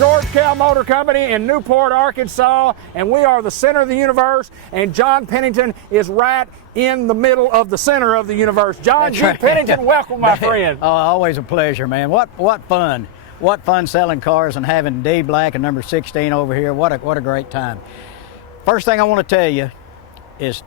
George Kell Motor Company in Newport, Arkansas, and we are the center of the universe, and John Pennington is right in the middle of the center of the universe. John G. Pennington, welcome, my friend. Oh, always a pleasure, man. What fun. What fun selling cars and having D Black and number 16 over here. What a great time. First thing I want to tell you is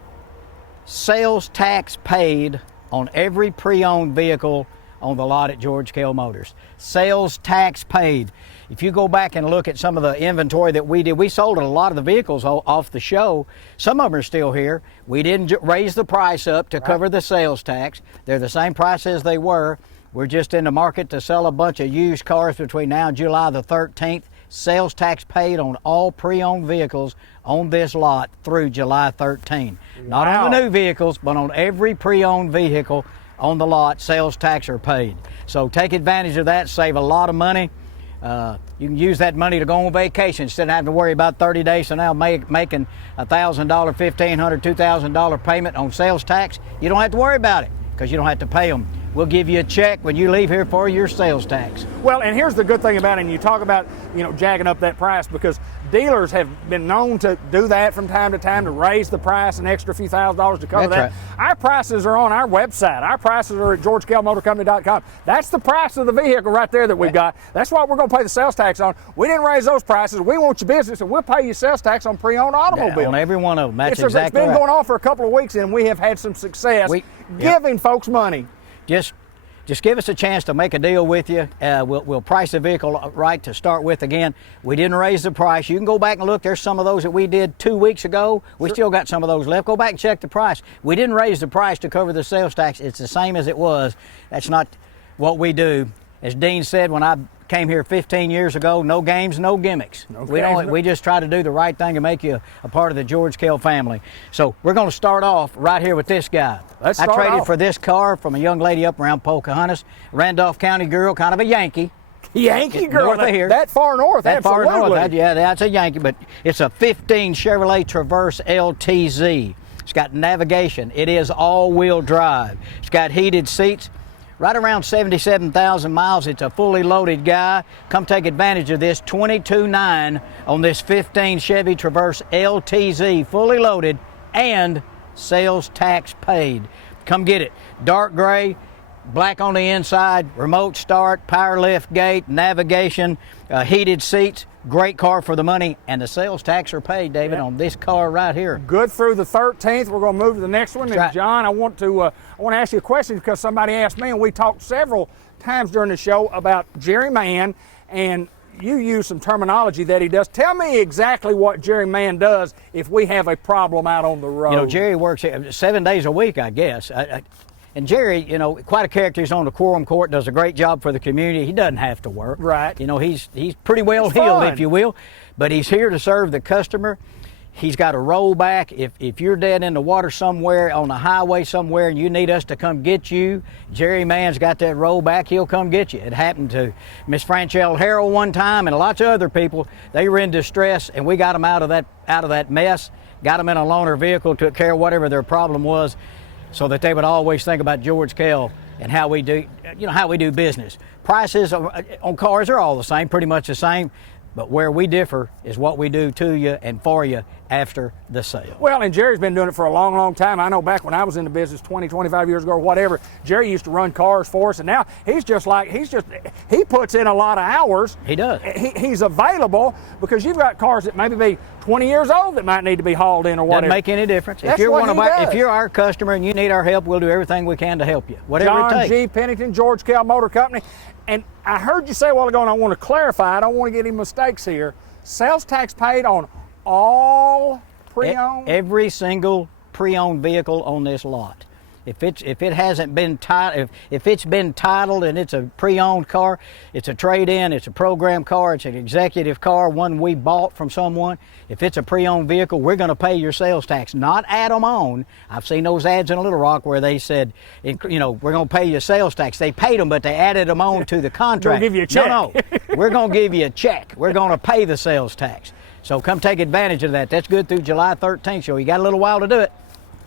sales tax paid on every pre-owned vehicle on the lot at George Kell Motors. Sales tax paid. If you go back and look at some of the inventory that we did, we sold a lot of the vehicles off the show. Some of them are still here. We didn't raise the price up to cover the sales tax. They're the same price as they were. We're just in the market to sell a bunch of used cars between now and July the 13th. Sales tax paid on all pre-owned vehicles on this lot through July 13. Wow. Not on the new vehicles, but on every pre-owned vehicle on the lot, sales tax are paid. So take advantage of that, save a lot of money. You can use that money to go on vacation instead of having to worry about 30 days from now making a $1,000, $1,500, $2,000 payment on sales tax. You don't have to worry about it because you don't have to pay them. We'll give you a check when you leave here for your sales tax. Well, and here's the good thing about it, and you talk about, jacking up that price, because dealers have been known to do that from time to time, to raise the price an extra few $1,000s to cover that. Right. Our prices are on our website. Our prices are at GeorgeKellMotorCompany.com. That's the price of the vehicle right there that we've got. That's what we're going to pay the sales tax on. We didn't raise those prices. We want your business, and we'll pay you sales tax on pre-owned automobiles. Yeah, on every one of them. That's exactly right. It's been going on for a couple of weeks, and we have had some success giving folks money. Just give us a chance to make a deal with you. We'll price the vehicle right to start with again. We didn't raise the price. You can go back and look. There's some of those that we did 2 weeks ago. We still got some of those left. Go back and check the price. We didn't raise the price to cover the sales tax. It's the same as it was. That's not what we do. As Dean said when I came here 15 years ago, no games, no gimmicks. We just try to do the right thing and make you a part of the George Kell family. So we're going to start off right here with this guy. I traded for this car from a young lady up around Pocahontas, Randolph County girl, kind of a Yankee. Yankee girl, north of here. That far north, that absolutely. Far north, that's a Yankee, but it's a 15 Chevrolet Traverse LTZ. It's got navigation. It is all-wheel drive. It's got heated seats. Right around 77,000 miles. It's a fully loaded guy. Come take advantage of this. $22,900 on this 15 Chevy Traverse LTZ, fully loaded and sales tax paid. Come get it. Dark gray, black on the inside, remote start, power lift gate, navigation, heated seats. Great car for the money, and the sales tax are paid, David, on this car right here. Good through the 13th. We're going to move to the next one. That's and right. John, I want to ask you a question, because somebody asked me, and we talked several times during the show about Jerry Mann, and you use some terminology that he does. Tell me exactly what Jerry Mann does if we have a problem out on the road. Jerry works 7 days a week, I guess. And Jerry, quite a character. He's on the quorum court, does a great job for the community. He doesn't have to work. Right. He's pretty well heeled, if you will. But he's here to serve the customer. He's got a rollback. If you're dead in the water somewhere, on the highway somewhere, and you need us to come get you, Jerry Mann's got that rollback. He'll come get you. It happened to Miss Franchelle Harrell one time, and lots of other people. They were in distress, and we got them out of that mess, got them in a loaner vehicle, took care of whatever their problem was, so that they would always think about George Kell and how we do business. Prices on cars are all the same, pretty much the same, but where we differ is what we do to you and for you after the sale. Well, and Jerry's been doing it for a long, long time. I know back when I was in the business 20, 25 years ago or whatever, Jerry used to run cars for us, and now he puts in a lot of hours. He does. He's available, because you've got cars that maybe be 20 years old that might need to be hauled in or whatever. Doesn't make any difference. That's if you're our customer and you need our help, we'll do everything we can to help you, whatever it takes. John G. Pennington, George Kell Motor Company. And I heard you say a while ago, and I want to clarify, I don't want to get any mistakes here. Sales tax paid on all pre-owned? Every single pre-owned vehicle on this lot. If it hasn't been titled, if it's been titled and it's a pre-owned car, it's a trade-in, it's a program car, it's an executive car, one we bought from someone. If it's a pre-owned vehicle, we're going to pay your sales tax, not add them on. I've seen those ads in Little Rock where they said, we're going to pay you sales tax. They paid them, but they added them on to the contract. We'll give you a check. No, we're going to give you a check. We're going to pay the sales tax. So come take advantage of that. That's good through July 13th, so you got a little while to do it.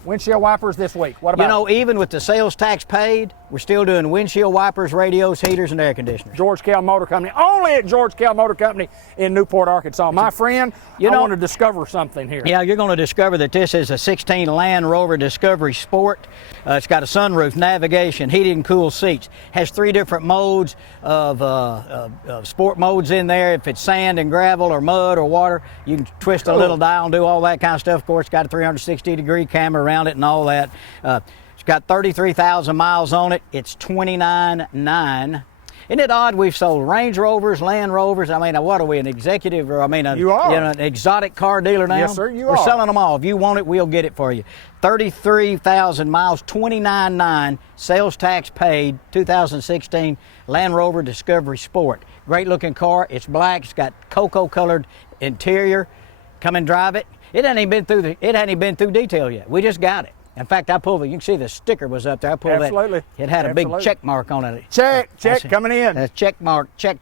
Windshield wipers this week. What about? You know, even with the sales tax paid, we're still doing windshield wipers, radios, heaters, and air conditioners. George Kell Motor Company, only at George Kell Motor Company in Newport, Arkansas. My friend, I want to discover something here. Yeah, you're going to discover that this is a 16 Land Rover Discovery Sport. It's got a sunroof, navigation, heated and cooled seats. Has 3 different modes of sport modes in there. If it's sand and gravel or mud or water, you can twist a little dial and do all that kind of stuff. Of course, it's got a 360-degree camera around it and all that. It's got 33,000 miles on it. It's $29,900. Isn't it odd we've sold Range Rovers, Land Rovers? I mean, what are we, an executive, or you are. An exotic car dealer now? Yes, sir, you We're are. selling them all. If you want it, we'll get it for you. 33,000 miles, $29,900, sales tax paid, 2016 Land Rover Discovery Sport. Great looking car. It's black. It's got cocoa colored interior. Come and drive it. It hadn't even been through detail yet. We just got it. In fact, I pulled it. You can see the sticker was up there. I pulled Absolutely. that. It had a big check mark on it. Check coming in. That's check mark, check.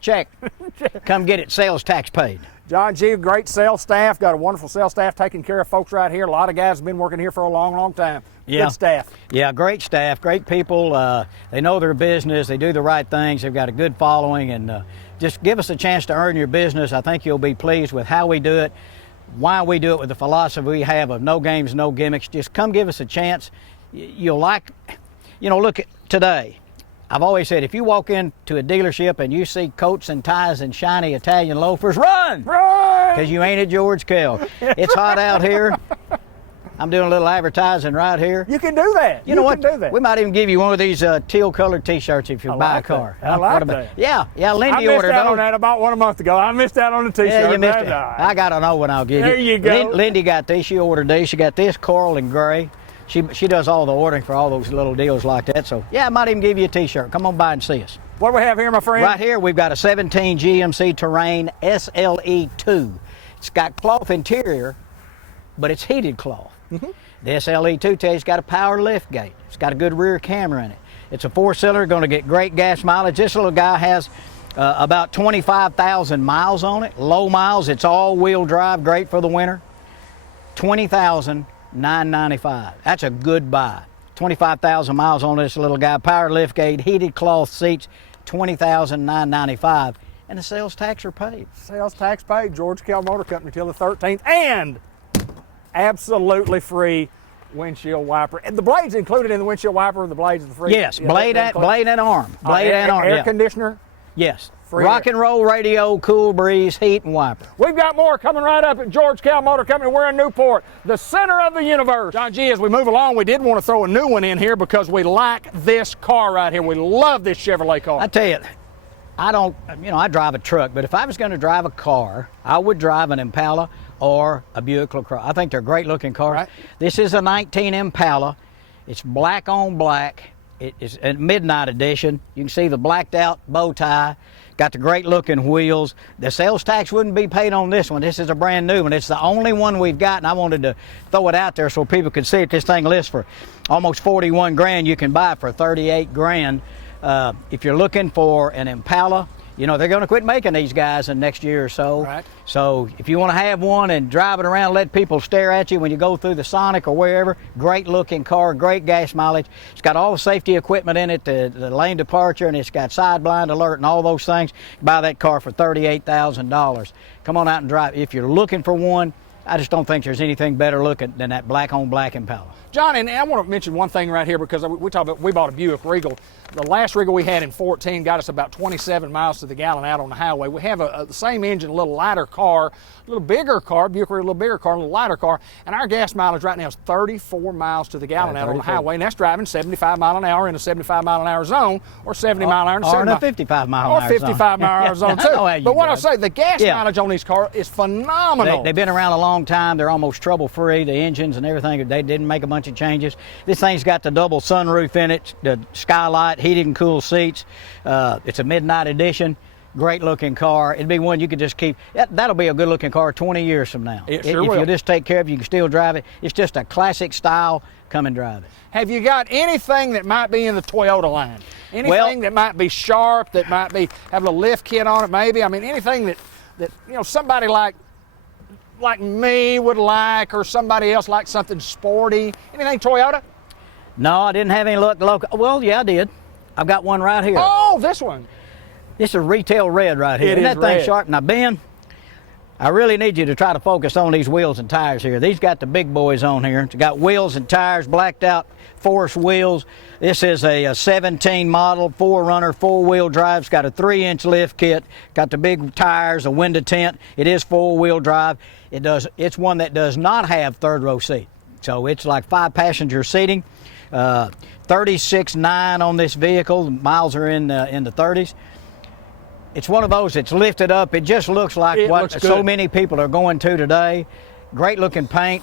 Come get it, sales tax paid. John G., great sales staff. Got a wonderful sales staff taking care of folks right here. A lot of guys have been working here for a long, long time. Yeah. Good staff. Yeah, great staff, great people. They know their business. They do the right things. They've got a good following. And just give us a chance to earn your business. I think you'll be pleased with how we do it, why we do it, with the philosophy we have of no games, no gimmicks. Just come give us a chance. You'll like, look at today. I've always said, if you walk into a dealership and you see coats and ties and shiny Italian loafers, run! Run! Because you ain't at George Kell. It's hot out here. I'm doing a little advertising right here. You can do that. You know what? Can do that. We might even give you one of these teal-colored T-shirts if you buy a car. I like that. Yeah, Lindy I ordered missed out those. on that about 1 month ago. I missed out on the T-shirt. Yeah, you missed it. Right. I got to know when I'll give you. There you go. Lindy got these. She ordered these. She got this coral and gray. She does all the ordering for all those little deals like that. So, yeah, I might even give you a T-shirt. Come on by and see us. What do we have here, my friend? Right here, we've got a 17 GMC Terrain SLE2. It's got cloth interior, but it's heated cloth. Mm-hmm. The SLE2 tells you it's got a power lift gate. It's got a good rear camera in it. It's a 4-cylinder, going to get great gas mileage. This little guy has about 25,000 miles on it. Low miles. It's all-wheel drive, great for the winter. $20,995. That's a good buy. 25,000 miles on this little guy. Power lift gate, heated cloth seats, $20,995. And the sales tax are paid. Sales tax paid. George Kell Motor Company till the 13th. And absolutely free windshield wiper. And the blade's included in the windshield wiper. The blade's the free. Yes, blade and arm. Blade and arm. Air conditioner. Yes. Free Rock air. and roll radio, cool breeze, heat and wiper. We've got more coming right up at George Kell Motor Company. We're in Newport, the center of the universe. John G., as we move along, we did want to throw a new one in here because we like this car right here. We love this Chevrolet car. I tell you, I drive a truck, but if I was going to drive a car, I would drive an Impala or a Buick LaCrosse. I think they're great looking cars. Right. This is a 19 Impala. It's black on black. It is a midnight edition. You can see the blacked out bow tie. Got the great looking wheels. The sales tax wouldn't be paid on this one. This is a brand new one. It's the only one we've got, and I wanted to throw it out there so people could see it. This thing lists for almost 41 grand. You can buy it for 38 grand. If you're looking for an Impala, they're going to quit making these guys in the next year or so. Right. So if you want to have one and drive it around, let people stare at you when you go through the Sonic or wherever, great looking car, great gas mileage. It's got all the safety equipment in it, the lane departure, and it's got side blind alert and all those things. Buy that car for $38,000. Come on out and drive. If you're looking for one, I just don't think there's anything better looking than that black on black Impala. John, and I want to mention one thing right here because we bought a Buick Regal. The last Regal we had in 14 got us about 27 miles to the gallon out on the highway. We have the same engine, a little lighter car, a little bigger car, Buick Regal, a little bigger car, a little lighter car, and our gas mileage right now is 34 miles to the gallon out on the highway, and that's driving 75 mile an hour in a 75 mile an hour zone, or 70 mile an hour in a 70 or in a 55 mile an hour or 55 mile an hour zone too. But what I say, the gas mileage on these cars is phenomenal. They've been around a long time. They're almost trouble-free. The engines and everything, they didn't make a bunch of changes. This thing's got the double sunroof in it, the skylight, heated and cooled seats. It's a midnight edition. Great looking car. It'd be one you could just keep. That'll be a good looking car 20 years from now. It sure if will. you just take care of it, you can still drive it. It's just a classic style. Come and drive it. Have you got anything that might be in the Toyota line? Anything that might be sharp, that might have a little lift kit on it maybe? I mean, anything that somebody like like me would like, or somebody else like something sporty? Anything Toyota? No, I didn't have any luck local. Well, yeah, I did. I've got one right here. Oh, this one. This is retail red right here. It Isn't is that thing red. sharp? Now, Ben, I really need you to try to focus on these wheels and tires here. These got the big boys on here. It's got wheels and tires, blacked out forest wheels. This is a 17 model, 4Runner, 4-wheel drive. It's got a 3-inch lift kit, got the big tires, a window tint. It is 4-wheel drive. It's one that does not have third row seat. So it's like 5-passenger seating. 36.9 on this vehicle. Miles are in the 30s. It's one of those that's lifted up. It just looks like what so many people are going to today. Great looking paint,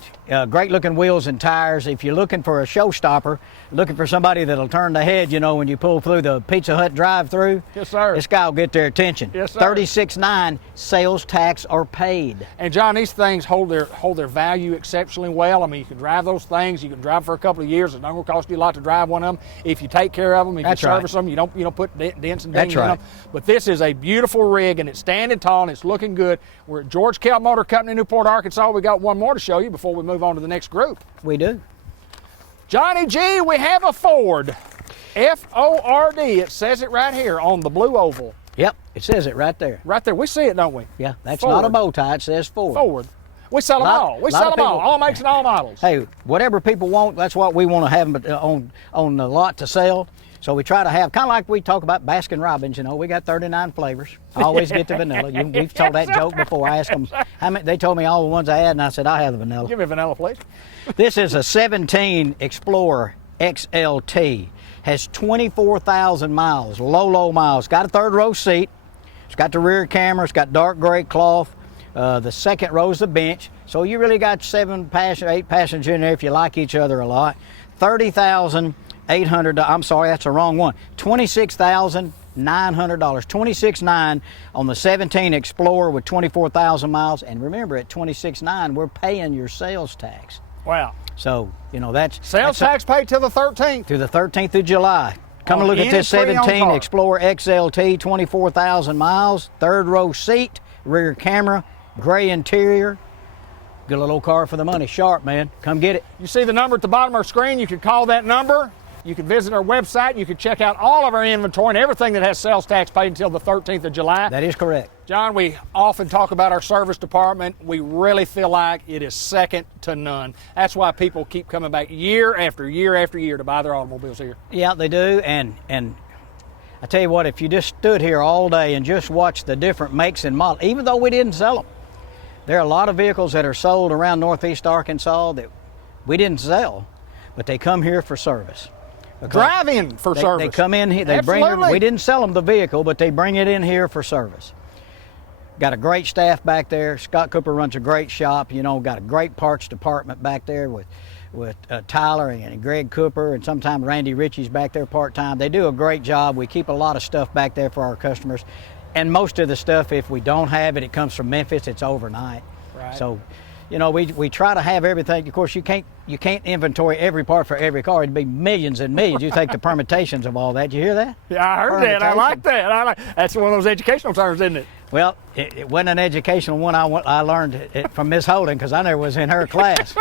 great looking wheels and tires. If you're looking for a showstopper, looking for somebody that'll turn the head, you know, when you pull through the Pizza Hut drive-through, yes, sir, this guy will get their attention. Yes, sir. 36.9, sales tax are paid. And John, these things hold their value exceptionally well. I mean, you can drive those things. You can drive for a couple of years. It's not going to cost you a lot to drive one of them. If you take care of them, if you service them, you don't put dents and dings in them. But this is a beautiful rig, and it's standing tall, and it's looking good. We're at George Kell Motor Company, Newport, Arkansas. We got one more to show you before we move on to the next group. We do. Johnny G, we have a Ford. F-O-R-D. It says it right here on the blue oval. Yep, it says it right there. Right there. We see it, don't we? Yeah, that's Ford. not a bow tie. It says Ford. Ford. We sell them all. We sell them all makes and all models. Hey, whatever people want, that's what we want to have on the lot to sell. So we try to have, kind of like we talk about Baskin Robbins, you know, we got 39 flavors. I always get the vanilla. We've told that joke before. I asked them how many, they told me all the ones I had, and I said, I have the vanilla. Give me a vanilla, please. This is a 17 Explorer XLT. Has 24,000 miles, low miles. Got a third row seat. It's got the rear camera. It's got dark gray cloth. The second row is the bench. So you really got 8 passengers in there if you like each other a lot. 30,800. I'm sorry, that's the wrong one. $26,900. $26,900 on the 17 Explorer with 24,000 miles. And remember, at $26,900, we're paying your sales tax. Wow. So, you know, that's sales tax paid till the 13th. Through the 13th of July. Come and look at this 17 Explorer XLT, 24,000 miles, third row seat, rear camera, gray interior. Good little car for the money. Sharp, man. Come get it. You see the number at the bottom of our screen. You can call that number. You can visit our website. You can check out all of our inventory and everything that has sales tax paid until the 13th of July. That is correct. John, we often talk about our service department. We really feel like it is second to none. That's why people keep coming back year after year after year to buy their automobiles here. Yeah, they do. And I tell you what, if you just stood here all day and just watched the different makes and models, even though we didn't sell them, there are a lot of vehicles that are sold around Northeast Arkansas that we didn't sell, but they come here for service. Drive in for service. They come in here, they bring it, we didn't sell them the vehicle, but they bring it in here for service. Got a great staff back there. Scott Cooper runs a great shop, you know, got a great parts department back there with Tyler and Greg Cooper, and sometimes Randy Ritchie's back there part-time. They do a great job. We keep a lot of stuff back there for our customers. And most of the stuff, if we don't have it, it comes from Memphis, it's overnight. Right. So, you know, we try to have everything. Of course, you can't inventory every part for every car. It'd be millions and millions. You take the permutations of all that. You hear that? Yeah, I heard that. I like that. That's one of those educational terms, isn't it? Well, it wasn't an educational one. I learned it from Miss Holden because I never was in her class.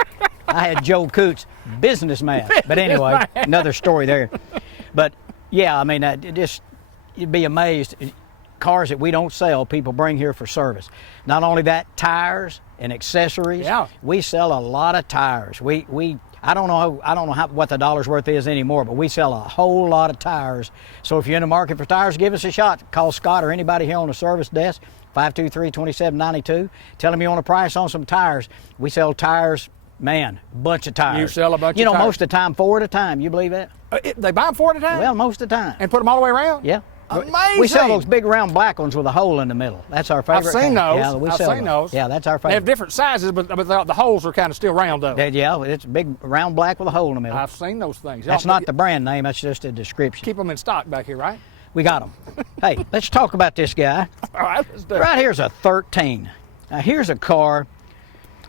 I had Joe Coots, business math. But anyway, another story there. But yeah, I mean, you'd be amazed. Cars that we don't sell, people bring here for service. Not only that, tires and accessories. Yeah. We sell a lot of tires. I don't know what the dollar's worth is anymore, but we sell a whole lot of tires. So if you're in the market for tires, give us a shot. Call Scott or anybody here on the service desk, 523-2792. Tell them you want a price on some tires. We sell tires, man, bunch of tires. You sell a bunch of tires. You know, most of the time, 4 at a time. You believe that? They buy them 4 at a time? Well, most of the time. And put them all the way around? Yeah. Amazing. We sell those big round black ones with a hole in the middle. That's our favorite. I've seen those. Yeah, I've seen those. Yeah, that's our favorite. They have different sizes, but the holes are kind of still round, though. Yeah, it's big round black with a hole in the middle. I've seen those things. That's not the brand name. That's just a description. Keep them in stock back here, right? We got them. Hey, let's talk about this guy. All right, let's do it. Right here's a 13. Now, here's a car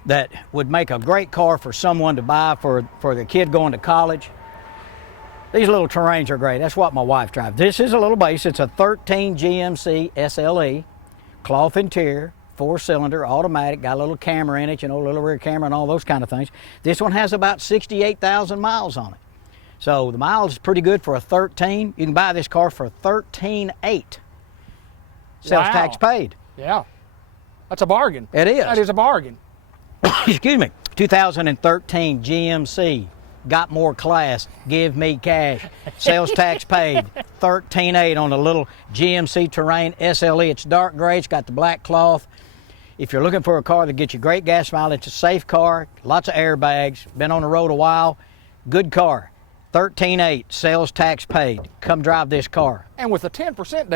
that would make a great car for someone to buy for the kid going to college. These little Terrains are great. That's what my wife drives. This is a little base. It's a 13 GMC SLE, cloth interior, 4-cylinder, automatic, got a little camera in it, you know, a little rear camera and all those kind of things. This one has about 68,000 miles on it. So the miles is pretty good for a 13. You can buy this car for $13,800. Sales tax paid. Yeah. That's a bargain. It is. That is a bargain. Excuse me. 2013 GMC. Got more class. Give me cash. Sales tax paid. $13,800 on the little GMC Terrain SLE. It's dark gray. It's got the black cloth. If you're looking for a car that gets you great gas mileage, it's a safe car. Lots of airbags. Been on the road a while. Good car. $13,800. Sales tax paid. Come drive this car. And with a 10%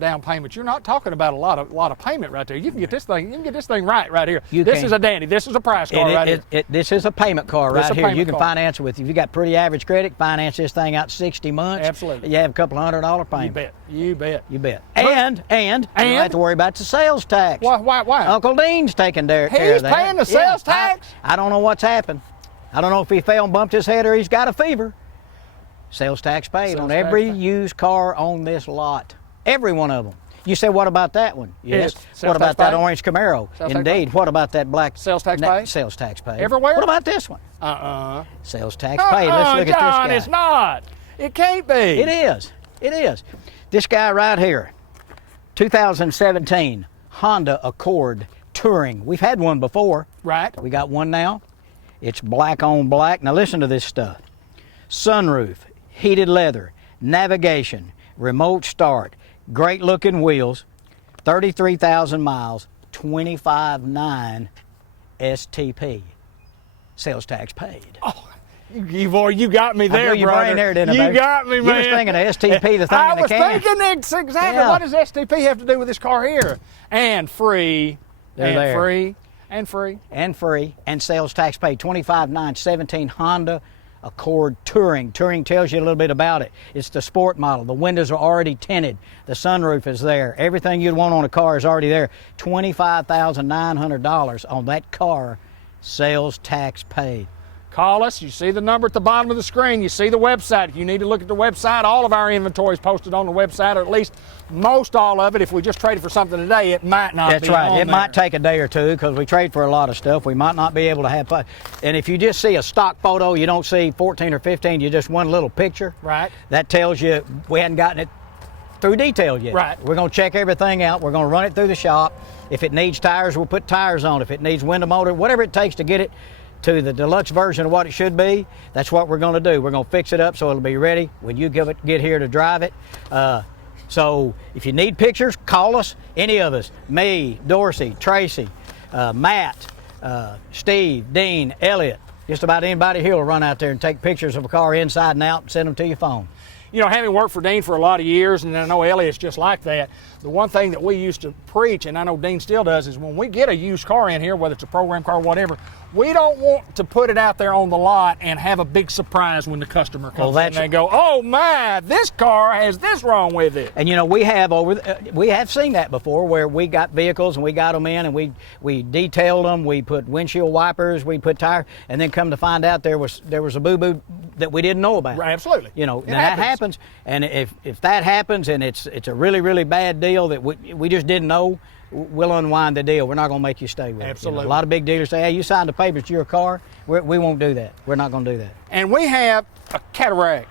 down payment, you're not talking about a lot of payment right there. You can get this thing. You can get this thing right here. This is a dandy. This is a price car right here. This is a payment car right here. You can finance it with. If you got pretty average credit, finance this thing out 60 months. Absolutely. You have a couple $100 payment. You bet. You bet. And you don't have to worry about the sales tax. Why? Uncle Dean's taking care of that. He's paying the sales tax? I don't know what's happened. I don't know if he fell and bumped his head or he's got a fever. Sales tax paid on every used car on this lot. Every one of them. You say, what about that one? Yes. What about that orange Camaro? Indeed. What about that black? Sales tax paid? Sales tax paid. Everywhere? What about this one? Sales tax paid. Let's look at this guy. It's not. It can't be. It is. It is. This guy right here, 2017 Honda Accord Touring. We've had one before. Right. We got one now. It's black on black. Now listen to this stuff. Sunroof, heated leather, navigation, remote start, great looking wheels, 33,000 miles, 25,900 STP. Sales tax paid. Oh, you got me there, your brother. Brain there, didn't you I, got me, man. You was thinking of STP, the thing in the can. I was thinking exactly. Yeah. What does STP have to do with this car here? And free. And free. And sales tax paid. 25,917 Honda Accord Touring. Touring tells you a little bit about it. It's the sport model. The windows are already tinted. The sunroof is there. Everything you'd want on a car is already there. $25,900 on that car. Sales tax paid. Call us. You see the number at the bottom of the screen. You see the website. If you need to look at the website, all of our inventory is posted on the website, or at least most all of it. If we just traded for something today, it might not be. That's right. It might take a day or two because we trade for a lot of stuff. We might not be able to have. And if you just see a stock photo, you don't see 14 or 15, you just one little picture. Right. That tells you we hadn't gotten it through detail yet. Right. We're going to check everything out. We're going to run it through the shop. If it needs tires, we'll put tires on. If it needs window motor, whatever it takes to get it to the deluxe version of what it should be, that's what we're going to do. We're going to fix it up so it'll be ready when you get here to drive it. So if you need pictures, call us, any of us, me, Dorsey, Tracy, Matt, Steve, Dean, Elliot, just about anybody here will run out there and take pictures of a car inside and out and send them to your phone. You know, having worked for Dean for a lot of years, and I know Elliot's just like that, the one thing that we used to preach, and I know Dean still does, is when we get a used car in here, whether it's a program car or whatever, we don't want to put it out there on the lot and have a big surprise when the customer comes in and they go, oh my, this car has this wrong with it. And you know, we have seen that before, where we got vehicles and we got them in and we detailed them, we put windshield wipers, we put tire, and then come to find out there was a boo-boo that we didn't know about. Right, absolutely. You know, that happens. And if that happens and it's a really, really bad deal that we just didn't know, we'll unwind the deal. We're not going to make you stay with it. Absolutely. You know, a lot of big dealers say, hey, you signed the papers to your car. We won't do that. We're not going to do that. And we have a cataract.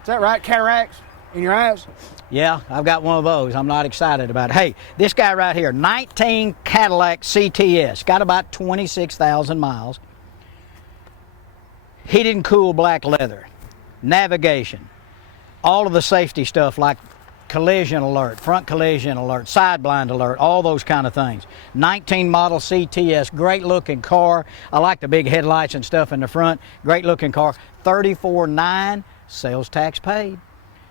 Is that right? Cataracts in your eyes? Yeah, I've got one of those. I'm not excited about it. Hey, this guy right here, 19 Cadillac CTS, got about 26,000 miles. Heated and cool black leather, navigation, all of the safety stuff like collision alert, front collision alert, side blind alert, all those kind of things. 19 model CTS, great looking car. I like the big headlights and stuff in the front. Great looking car. $34,900, sales tax paid.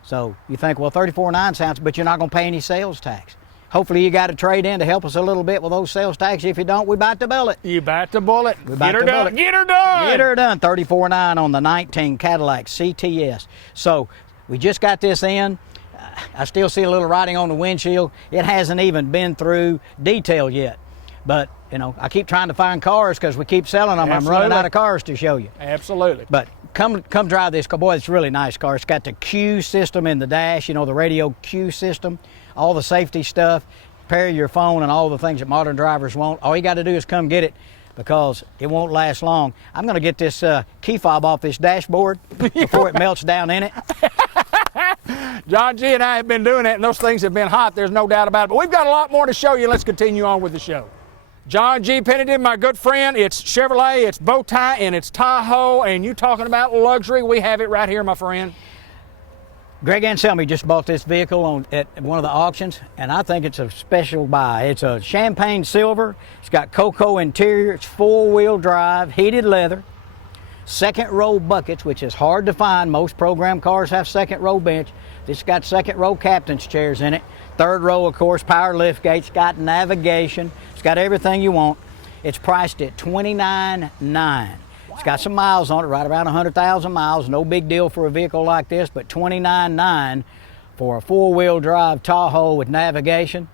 So you think, well, $34,900 sounds, but you're not going to pay any sales tax. Hopefully you got a trade in to help us a little bit with those sales tax. If you don't, we bite the bullet. You bite the bullet. Get her done. Get her done. Get her done. $34,900 on the 19 Cadillac CTS. So we just got this in. I still see a little writing on the windshield. It hasn't even been through detail yet. But, you know, I keep trying to find cars because we keep selling them. Absolutely. I'm running out of cars to show you. Absolutely. But come drive this car. Boy, it's a really nice car. It's got the Q system in the dash, you know, the radio Q system, all the safety stuff. repair your phone and all the things that modern drivers want, all you got to do is come get it, because it won't last long. I'm going to get this key fob off this dashboard before it melts down in it. John G. and I have been doing that, and those things have been hot. There's no doubt about it. But we've got a lot more to show you. Let's continue on with the show. John G. Pennington, my good friend. It's Chevrolet, it's bow tie, and it's Tahoe. And you talking about luxury, we have it right here, my friend. Greg Anselmi just bought this vehicle at one of the auctions, and I think it's a special buy. It's a champagne silver. It's got cocoa interior. It's four-wheel drive, heated leather, second row buckets, which is hard to find. Most program cars have second row bench. This got second row captain's chairs in it. Third row, of course, power lift gates. Got navigation. It's got everything you want. It's priced at $29,900. It's got some miles on it, right around 100,000 miles. No big deal for a vehicle like this, but $29,900 for a four-wheel drive Tahoe with navigation.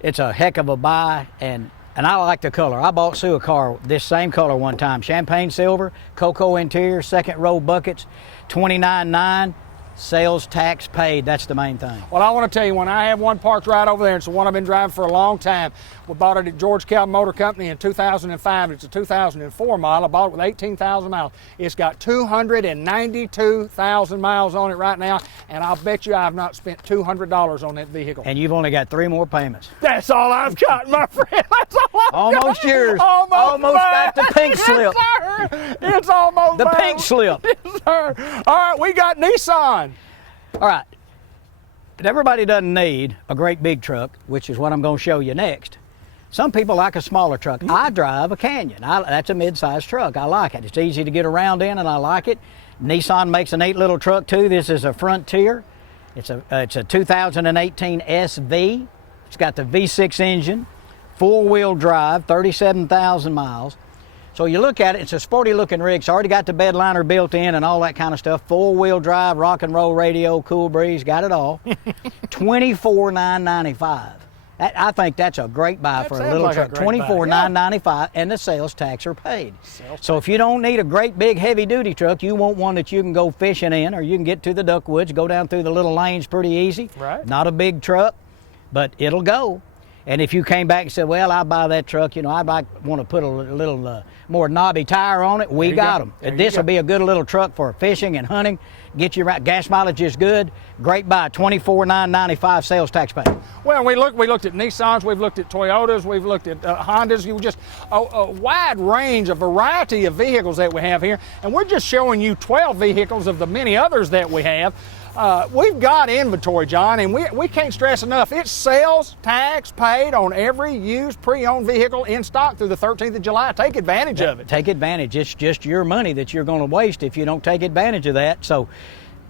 It's a heck of a buy, and I like the color. I bought Sue a car this same color one time. Champagne silver, cocoa interior, second row buckets, $29,900. Sales tax paid. That's the main thing. Well, I want to tell you, when I have one parked right over there, it's the one I've been driving for a long time. We bought it at George Kell Motor Company in 2005. It's a 2004 model. I bought it with 18,000 miles. It's got 292,000 miles on it right now, and I'll bet you I've not spent $200 on that vehicle. And you've only got 3 more payments. That's all I've got, my friend. That's all I've almost got. Yours. Almost got the pink slip. Yes, sir. It's almost the mine. pink slip. Yes, sir. All right, we got Nissan. All right, but everybody doesn't need a great big truck, which is what I'm going to show you next. Some people like a smaller truck. I drive a Canyon. That's a mid-sized truck. I like it. It's easy to get around in, and I like it. Nissan makes a neat little truck too. This is a Frontier. It's a 2018 SV. It's got the V6 engine, four-wheel drive, 37,000 miles. So you look at it, it's a sporty looking rig. It's already got the bed liner built in and all that kind of stuff. Four-wheel drive, rock and roll radio, cool breeze, got it all. $24,995. I think that's a great buy for a little truck. $24,995, and the sales tax are paid. So if you don't need a great big heavy duty truck, you want one that you can go fishing in, or you can get to the duck woods, go down through the little lanes pretty easy. Right. Not a big truck, but it'll go. And if you came back and said, well, I'll buy that truck, you know, I'd want to put a little more knobby tire on it, we got them. This will be a good little truck for fishing and hunting. Get you right. Gas mileage is good. Great buy. $24,995 sales tax paid. Well, we looked at Nissans, we've looked at Toyotas, we've looked at Hondas. You just a wide range, a variety of vehicles that we have here, and we're just showing you 12 vehicles of the many others that we have. We've got inventory, John, and we can't stress enough. It's sales tax paid on every used pre-owned vehicle in stock through the 13th of July. Take advantage of it. Take advantage. It's just your money that you're going to waste if you don't take advantage of that. So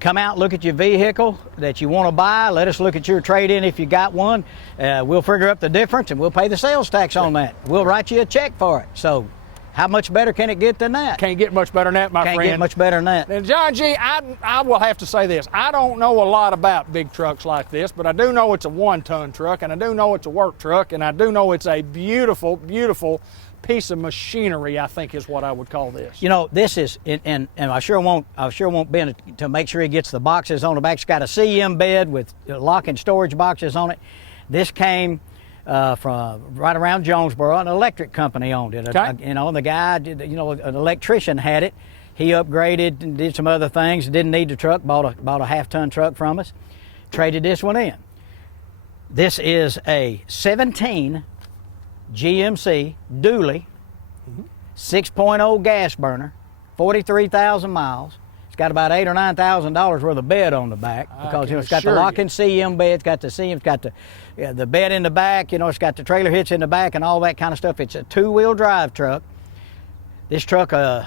come out, look at your vehicle that you want to buy. Let us look at your trade-in if you got one. We'll figure up the difference, and we'll pay the sales tax on that. We'll write you a check for it. So how much better can it get than that? Can't get much better than that, my friend. Can't get much better than that. And John G., I will have to say this. I don't know a lot about big trucks like this, but I do know it's a 1-ton truck, and I do know it's a work truck, and I do know it's a beautiful, beautiful piece of machinery, I think is what I would call this. You know, this is, and I sure won't bend it to make sure he gets the boxes on the back. It's got a CM bed with lock and storage boxes on it. This came from right around Jonesboro. An electric company owned it. Okay. You know, the guy, an electrician had it. He upgraded and did some other things. Didn't need the truck. Bought a half-ton truck from us. Traded this one in. This is a 17 GMC dually, 6.0 gas burner, 43,000 miles. It's got about $8,000 or $9,000 worth of bed on the back, because it's got the lock and CM bed. It's got the CM. It's got the bed in the back. You know, it's got the trailer hitch in the back and all that kind of stuff. It's a 2-wheel drive truck. This truck, I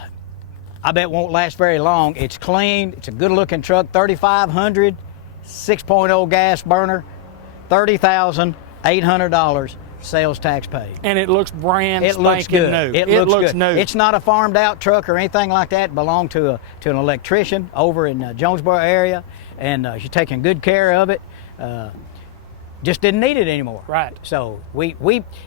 bet won't last very long. It's clean. It's a good-looking truck. 3,500, 6.0 gas burner, $30,800. Sales tax paid. And it looks brand spanking new. It looks new. It's not a farmed out truck or anything like that. It belonged to an electrician over in Jonesboro area, and she's taking good care of it. Just didn't need it anymore. Right. So we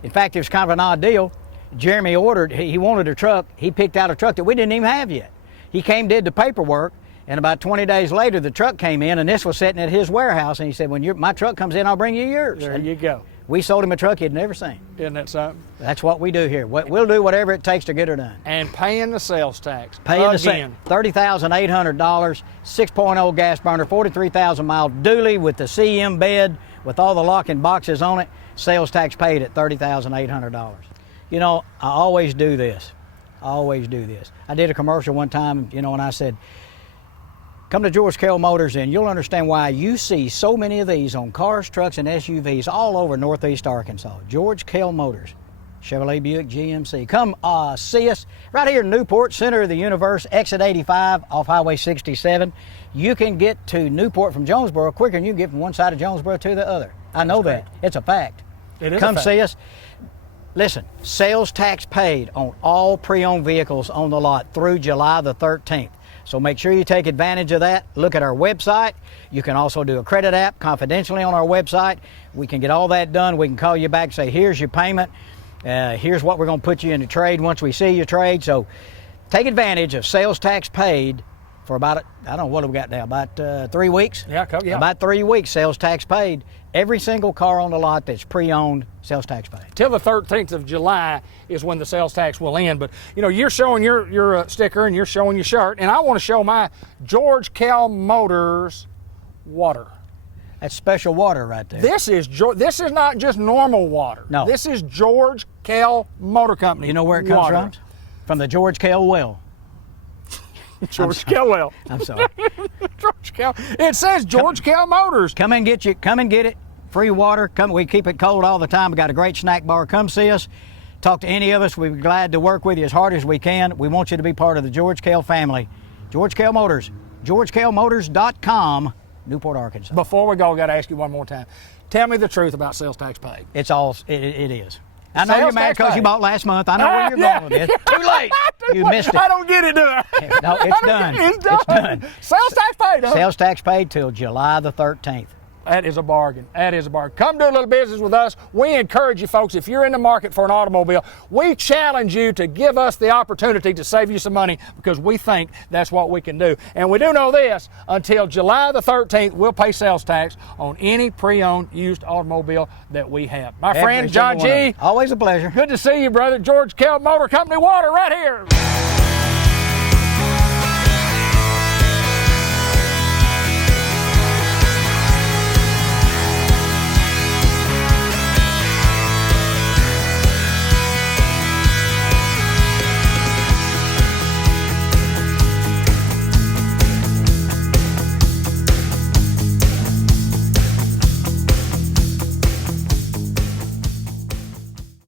in fact, it was kind of an odd deal. Jeremy ordered, he wanted a truck. He picked out a truck that we didn't even have yet. He came, did the paperwork, and about 20 days later, the truck came in, and this was sitting at his warehouse, and he said, when my truck comes in, I'll bring you yours. There you go. We sold him a truck he'd never seen. Isn't that something? That's what we do here. We'll do whatever it takes to get her done. And paying the sales tax. Paying again. the $30,800, 6.0 gas burner, 43,000 mile dually with the CM bed, with all the locking boxes on it. Sales tax paid at $30,800. You know, I always do this. I always do this. I did a commercial one time, you know, and I said, come to George Kell Motors and you'll understand why you see so many of these on cars, trucks, and SUVs all over Northeast Arkansas. George Kell Motors, Chevrolet, Buick, GMC. Come see us right here in Newport, center of the universe, exit 85 off Highway 67. You can get to Newport from Jonesboro quicker than you can get from one side of Jonesboro to the other. I know that. It's a fact. It is Come a fact. see us. Listen, sales tax paid on all pre-owned vehicles on the lot through July the 13th. So make sure you take advantage of that. Look at our website. You can also do a credit app confidentially on our website. We can get all that done. We can call you back and say, here's your payment. Here's what we're going to put you into trade once we see your trade. So take advantage of sales tax paid for about, I don't know, what have we got now, about 3 weeks? Yeah. About 3 weeks, sales tax paid. Every single car on the lot that's pre-owned, sales tax paid. Till the 13th of July is when the sales tax will end. But, you know, you're showing your sticker and you're showing your shirt, and I want to show my George Kell Motors water. That's special water right there. This is not just normal water. No. This is George Kell Motor Company. You know where it comes water. from? From the George Kell well. George Kellwell. I'm sorry. George Kell. It says George Kell Motors. Come and get it. Free water. Come. We keep it cold all the time. We got a great snack bar. Come see us. Talk to any of us. We'd be glad to work with you as hard as we can. We want you to be part of the George Kell family. George Kell Motors. GeorgeKellMotors.com, Newport, Arkansas. Before we go, I got to ask you one more time. Tell me the truth about sales tax paid. It's all. It is. I know Sales you're mad tax because paid. you bought last month. I know where you're going with this. Too late. You missed it. I don't get it, do I? No, it's done. It's It's done. Sales tax paid, huh? Sales tax paid till July the 13th. That is a bargain. That is a bargain. Come do a little business with us. We encourage you folks, if you're in the market for an automobile, we challenge you to give us the opportunity to save you some money because we think that's what we can do. And we do know this, until July the 13th, we'll pay sales tax on any pre-owned used automobile that we have. My friend, John G. Always a pleasure. Good to see you, brother. George Kell Motor Company water right here.